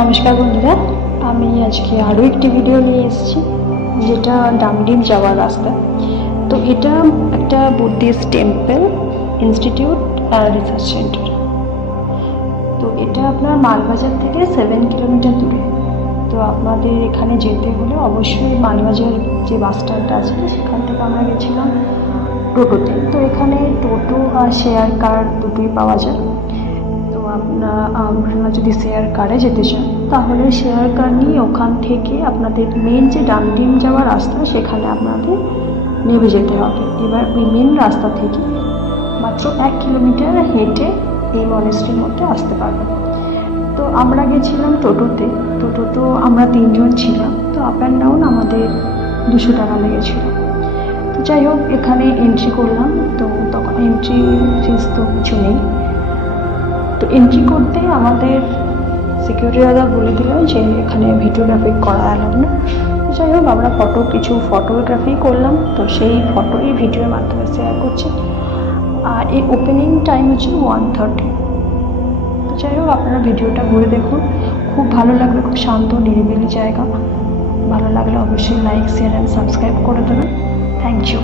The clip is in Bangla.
নমস্কার বন্ধুরা, আমি আজকে আরও একটি ভিডিও নিয়ে এসেছি যেটা ডামডিম যাওয়ার রাস্তা। তো এটা একটা Buddhist temple institute research centre. তো এটা আপনার মালবাজার থেকে 7 কিলোমিটার দূরে। তো আপনাদের এখানে যেতে হলে অবশ্যই মালবাজার যে বাস স্ট্যান্ডটা আছে সেখান থেকে আমরা গেছিলাম টোটোতে। তো এখানে টোটো আর শেয়ার কার দুটোই পাওয়া যায়। তো আমরা যদি শেয়ার কারে যেতে চান তাহলে শেয়ার কার নিয়ে ওখান থেকে আপনাদের মেন যে ডামডিম যাওয়ার রাস্তা সেখানে আপনাদের নেমে যেতে হবে। এবার ওই মেন রাস্তা থেকে মাত্র 1 কিলোমিটার হেঁটে এই মনেস্ট্রির মধ্যে আসতে পারবেন। তো আমরা গেছিলাম টোটোতে। তো টোটো আমরা 3 জন ছিলাম। তো আপ অ্যান্ড ডাউন আমাদের 200 টাকা লেগেছিল। তো যাই হোক, এখানে এন্ট্রি করলাম। তো তখন এন্ট্রি ফিস তো কিছু নেই। তো এন্ট্রি করতে আমাদের সিকিউরিটি দাদা বলে দিল যে এখানে ভিডিওগ্রাফি করা অ্যালাউ না। যাই হোক, আমরা কিছু ফটোগ্রাফি করলাম। তো সেই ফটো এই ভিডিওর মাধ্যমে শেয়ার করছি। আর এই ওপেনিং টাইম হচ্ছে 1:30। তো যাই হোক, আপনারা ভিডিওটা ঘুরে দেখুন, খুব ভালো লাগবে। খুব শান্ত নিরিবিলি জায়গা। ভালো লাগলে অবশ্যই লাইক, শেয়ার অ্যান্ড সাবস্ক্রাইব করে দেবেন। Thank you.